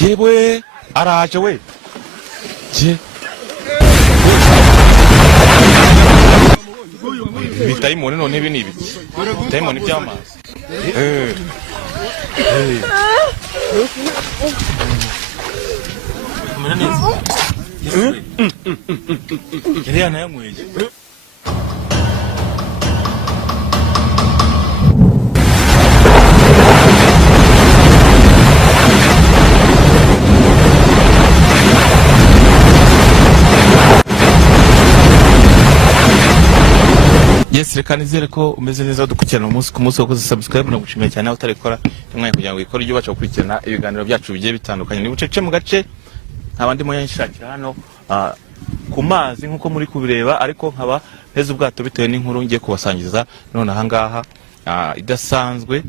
yewe araje we je bitayimone none ibi ni ibiki bitayimone by'amazi kumera neza yari yanayamweje Yes, reka nizere ko umeze neza dukurikirana umunsi ku munsi wakoze subscribe na gushimira cyane aho utarekora tumwe kugira ngo ikore ibyo bacu gukurikirana ibiganiro byacu bigiye bitandukanye ni bucece mu gace nkabandi mo yanshakira hano ku mazi nkuko muri kubireba ariko nkaba heza ubwato bitewe n'inkuru ngiye kubasangiza none aha ngaha idasanzwe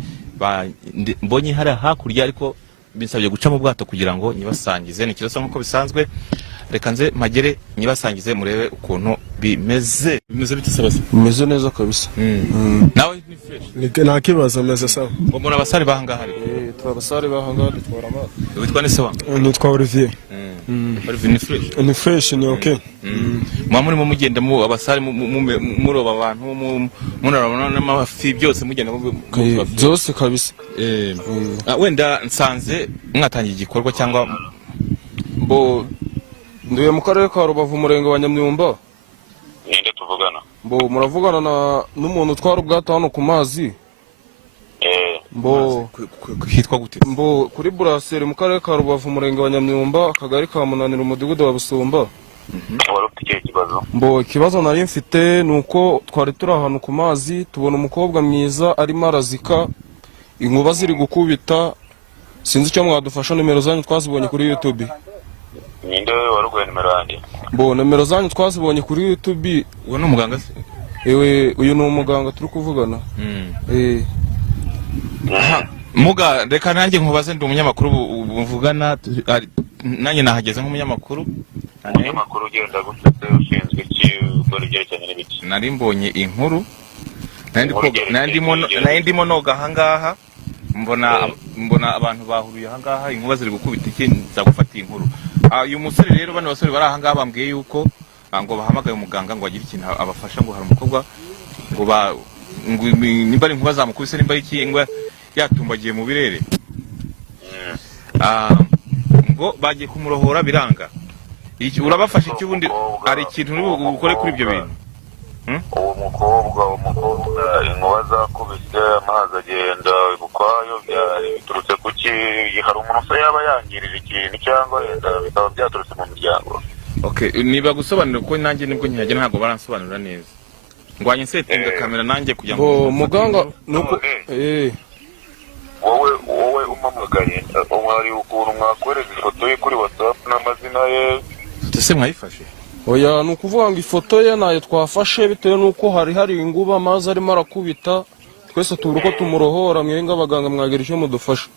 mbonye hari hakurya ariko binsabye guca mu bwato kugira ngo nyibasangize ni kirasa nkuko bisanzwe reka nze magere nyibasangize murebe ukuntu bimeze bitisabase bimeze neza kabisa nawe ni fresh nta kibazo meze sawa ngo muri abasare bahanga hari twabasare bahanga dutwara amazi witwa nese wa nitwa Olivier Olivier ni fresh ni okay mwa muri mu mugenda mu abasare muroba abantu munarabona n'amafi byose mugenda byose kabisa wenda nsanze mwatangiye igikorwa cyangwa bo nduye mu karere ka Rubavu umurenge wa Nyamyumba ninde tuvugana bo muravugana n'umuntu utwara ubwato hano ku mazi bo hitwa gute bo kuri Brasserie mu karere ka Rubavu umurenge wa Nyamyumba akagari ka Munanira umudugudu wa Busumba wari ufite ikibazo bo ikibazo nari mfite nuko twari turi ahantu ku mazi tubona umukobwa mwiza arimo arazika inkuba ziri gukubita sinzi icyo mwadufasha nimero zanyu twazibonye kuri YouTube ninde waruguye nimero yanjye bo nimero zanyu twazibonye kuri YouTube uwo ni umuganga se ewe uyu ni umuganga turi kuvugana muga reka nanjye nkubaze ndi umunyamakuru buvugana nanjye nahageze nk'umunyamakuru ugenda gufite ushinzwe iki ukora ibyerekeranye n'ibiki nari mbonye inkuru nari ndimo noga ahangaha mbona abantu bahuruye ahangaha inkuba ziri gukubita iki nza gufata inkuru uyu musore rero bane basore bari ahangaha bambwiye yuko ngo bahamagaye umuganga ngo agire ikintu abafasha ngo hari umukobwa ngo nimba ari inkuba zamukubise nimba ari iki ingwa yatumbagiye mu birere ngo bagiye kumurohora biranga iki urabafasha iki ubundi ari ikintu ukore kuri ibyo bintu uwo mukobwa inkuba zakubise amazi agenda bukwayo biturutse kuki hari umuntu se yaba yangirije ikintu cyangwa yenda bikaba byaturutse mu miryango okay niba gusobanura ko nanjye nibwo nkihagera ntabwo baransobanurira neza ngwanye setinga kamera nanjye kugira ngo muganga nuko wowe umamagaye umwari ukuntu mwakoreza ifoto ye kuri WhatsApp n'amazina ye ese mwayifashe oya nuko uvuga ngo ifoto ye nayo twafashe bitewe nuko hari inguba amazi arimo arakubita twese tubura uko tumurohora mwenga abaganga mwagira icyo mudufasha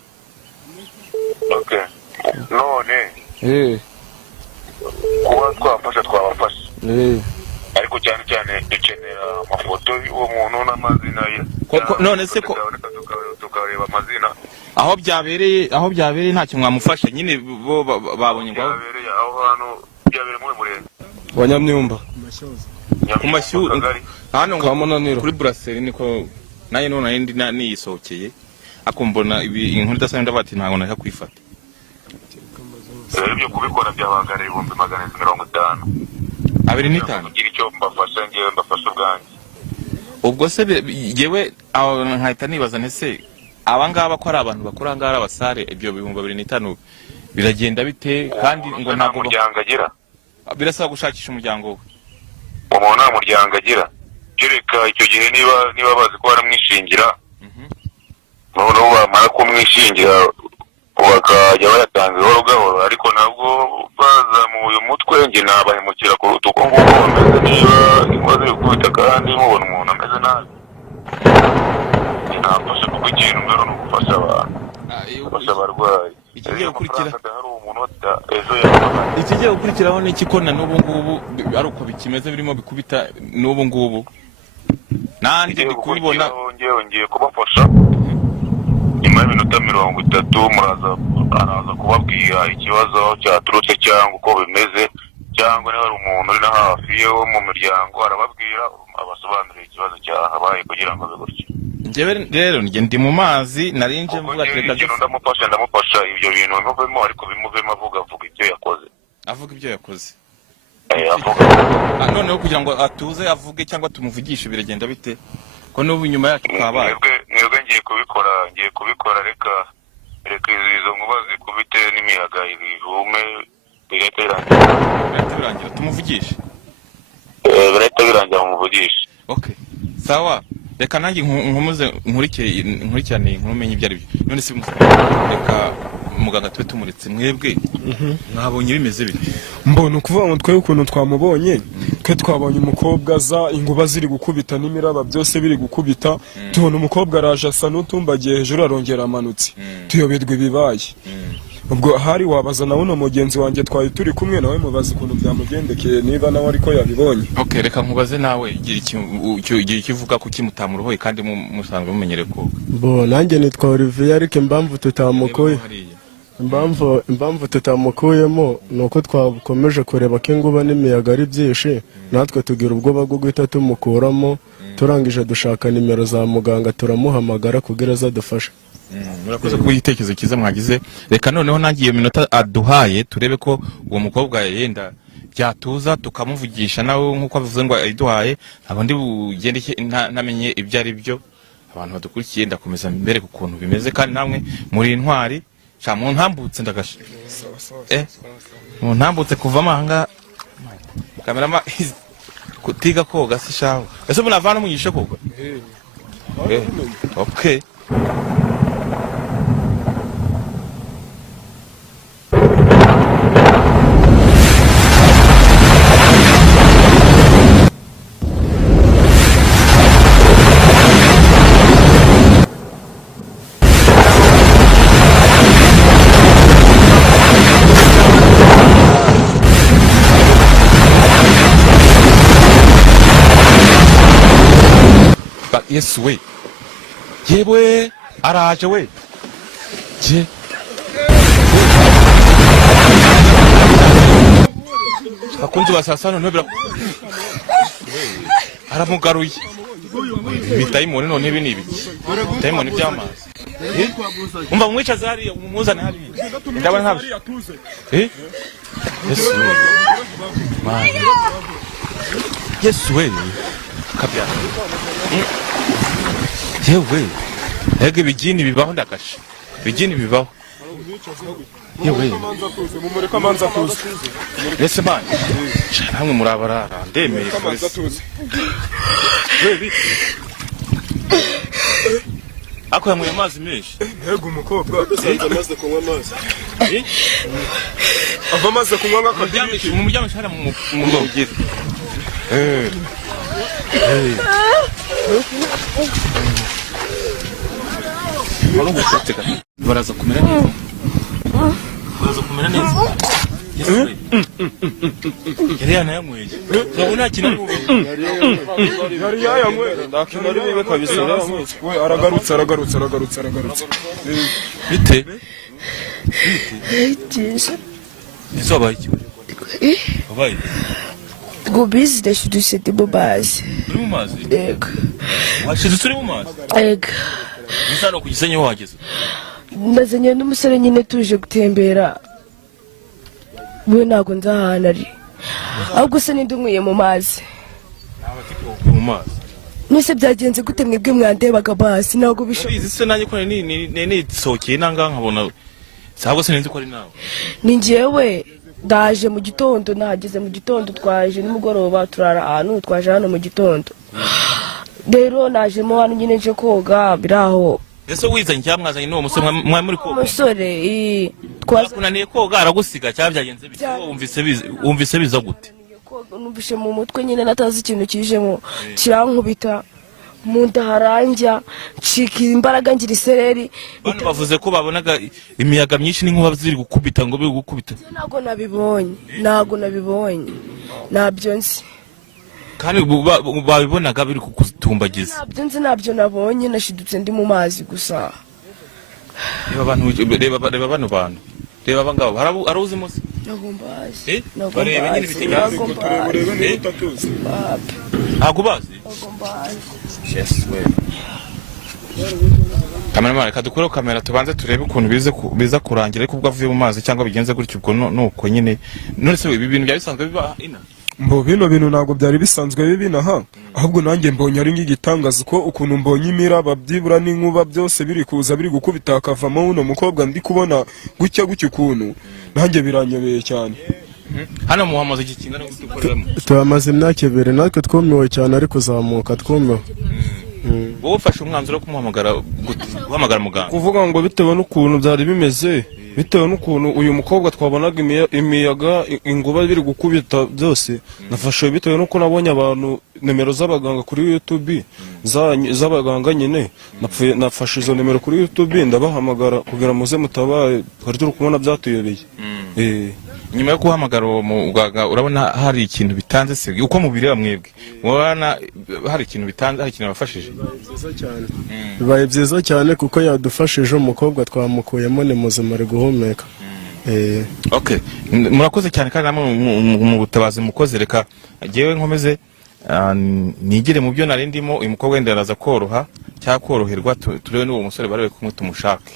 okay none kuba twafasha twabafasha ariko cyane cyane dukenera amafoto y'uwo muntu n'amazina ye none se ko tukareba amazina aho byabereye ntacyo mwamufashe nyine bo babonye ngo byabereye aho hantu byabereye muri murenge wa Nyamyumba ku mashyuri hano kwa Munanira kuri Brasserie niko naye none niyisohokeye akumbona inkuru idasanzwe ndabati ntabwo nashaka kwifata ibyo kubikora byabangarira 450 250 kugira icyo mbafasha ngiye mbafasha ubwanjye ubwo se yewe nkahita nibaza ntese abangaba ko ari abantu bakora ngara abasare ibyo 250 biragenda bite kandi ngo ntabwo umuryango agira birasaba gushakisha umuryango we umuntu nta muryango agira kereka icyo gihe niba bazi ko baramwishingira noneho bamara kumwishingira bakajya bayatanga gahoro gahoro ariko ntabwo bazamuye umutwe njye nabahemukira kuruta uko nguko bameze niba inkuba ziri gukubita kandi mubona umuntu ameze nabi ntabasha kuko ikintu mbere ni ugufasha abantu gufasha abarwayi ikigiye gukurikiraho ni iki ko na n'ubu ngubu ari uko bikimeze birimo bikubita n'ubu ngubu nanjye ndi kubibona ngiye kubafasha nyuma y'ibintu nk'iminota 30 araza kubabwira ikibazo cyaturutse cyangwa uko bimeze, cyangwa niba ari umuntu uri na hafi yo mu miryango arababwira abasobanurira ikibazo cyahabaye kugira ngo bigurye. Njyewe rero ndi mu mazi narinje mvuga reka ndamufasha ibyo bintu bimuvemo, ariko bimuvemo avuga ibyo yakoze. Avuga ibyo yakoze. Avuga. Noneho kugira ngo atuze avuge cyangwa tumuvugishe biragenda bite? Ko n'ubu nyuma yacu twabaye. Mwebwe ngiye kubikora reka izo nkuba zikubite n'imiyaga ibivume bigahita birangira. Tumuvugishe. Birahita birangira mumuvugishe. Okay. Sawa. Reka nanjye nkurikirane nkumenye ibyo ari byo. None se reka muganga twe tumuritse mwebwe. Mwabonye bimeze bite? Mbona ukuvuga ngo twe ukuntu twamubonye, twe twabonye umukobwa za inguba ziri gukubita n'imiraba byose biri gukubita, tubona umukobwa araje asa n'utumbagiye hejuru arongera amanutse. Tuyoberwa ibibaye. Ubwo hari wabaza nawe no mugenzi wanjye twari turi kumwe nawe mubaza ukuntu byamugendekeye niba nawe ariko yabibonye. Okay, reka nkubaze nawe igira ikivuga ku kimutamuruhoye kandi musanzwe mumenyere ko. Bo nanjye nitwa Olivier ariko impamvu tutamukuye. Impamvu tutamukuyemo nuko twakomeje kureba ko inguba n'imiyaga ari byinshi, natwe tugira ubwoba bwo guhita tumukuramo. Turangije dushaka nimero za muganga turamuhamagara kugira azadufashe. Murakoze ku gitekerezo cyiza mwagize. Reka noneho nangiye minota aduhaye turebe ko uwo mukobwa yenda byatuza tukamuvugisha nawe nkuko avuze ngo ayiduhaye, abandi bugende namenye ibyo ari byo. Abantu badukurikiye ndakomeza mbere ku kuntu bimeze kandi namwe muri intwari cha mu ntambutse ndagasha. Mu ntambutse kuva amanga kamerama kutiga koga si shaho. Ese munavana munyishe koga? Okay. Yes we. Yewe araje we. Je. Akunzi basasano ntobira. Aramugaruye. Bitayimone none ibi nibi. Bitayimone byamazi. Umva mwica zari umuzane hari. Ndaba ntabyo. Yes we. Man. Yes we. Kapya. Yewe ege bijini bibaho ndakasha bijini bibaho yewe mumureka manza tuze ese man namwe murabarara ndemeye manza tuze ako yamwe amazi menshi ego umukobwa amaze kunywa amazi ava amaze kunywa nk'akadimiki mu muryango shara mu mugire baraza kumera neza. Yari yanayamweye. Urabona kintu n'ubu. Yari yayamweye. Ndakina ari bibe kabisa yamweye. We aragarutse. Bite? Bite. Izobaye iki? Babaye. Gobizi ndashuduse mu mazi. Uri mu mazi? Yego. Washize turi mu mazi? Yego. Nisano ku Gisenyi ho wageze. Ndazanye n'umusore nyine tuje gutembera. We ntago nzahana ari. Ahubwo se nindumwiye mu mazi. Mu mazi. Nise byagenze gute mwebwe mwandebaga basi ntago bishoboye. Bizi se nanjye ko ni sokeye nanga nkabona. Sabwo se ninzi ko ari nawe. Ni njyewe ndaje mu gitondo nahageze mu gitondo twaje nimugoroba turara ahantu twaje hano mu gitondo. Rero najemo hano nyine nje koga biraho. Ese wizanye cyamwazanye n'uwo musore muri koga? Umusore twakunaniye koga aragusiga cyabyagenze bite? Wumvise biza gute? Numvise mu mutwe nyine natazi ikintu kijemo kirankubita mu nda haranja ncika imbaraga ngira isereri. Bano bavuze ko babonaga imiyaga myinshi n'inkuba ziri gukubita ngo biri gukubita. Ntago nabibonye nabyo nzi kandi babibonaga biri kukutumbagiza. Nabyo nzi nabyo nabonye nashidutse ndi mu mazi gusa reba abantu reba bano bantu reba abangabo arabuzi musi nagombazi barebe nyine bitegereza agubazi yes we kamera reka dukure kamera tubanze turebe ukuntu biza kurangira ariko ubwo avuye mu mazi cyangwa bigenze gutyo ubwo nuko nyine none se ibi bintu byari bisanzwe biba ina mbo bino bintu ntabwo byari bisanzwe bibinaha ahubwo nanjye mbonye ari nk'igitangaza ko ukuntu mbonye imiraba byibura n'inkuba byose biri kuza biri gukubita akavamo uno mukobwa ndi kubona gutya ukuntu nanjye biranyobeye cyane. Hano muhamaze iki kingana gutukoreramo tuhamaze imyaka 2 natwe twumiwe cyane ariko kuzamuka twumiwe. Wowe ufashe umwanzuro wo kumuhamagara guhamagara muganga kuvuga ngo bitewe n'ukuntu byari bimeze bitewe n'ukuntu uyu mukobwa twabonaga imiyaga inguba biri gukubita byose nafashe bitewe n'uko nabonye abantu nimero z'abaganga kuri YouTube z'abaganga nyine nafashe izo nimero kuri YouTube ndabahamagara kugira muze mutabaye twari turi kubona byatuyobeye. Nyuma yo kuhamagara uwo muganga urabona hari ikintu bitanze se uko mubireba mwebwe mubana hari ikintu bitanze hari ikintu bafashije bibaye byiza cyane kuko yadufashije umukobwa twamukuyemo ni muzima ari guhumeka. Okay murakoze cyane kandi namwe mu butabazi mukoze reka jewe nkomeze nigire mu byo narindimo uyu mukobwa wenda araza koroha cyangwa koroherwa turebe n'uwo musore barebe kumwe tumushake.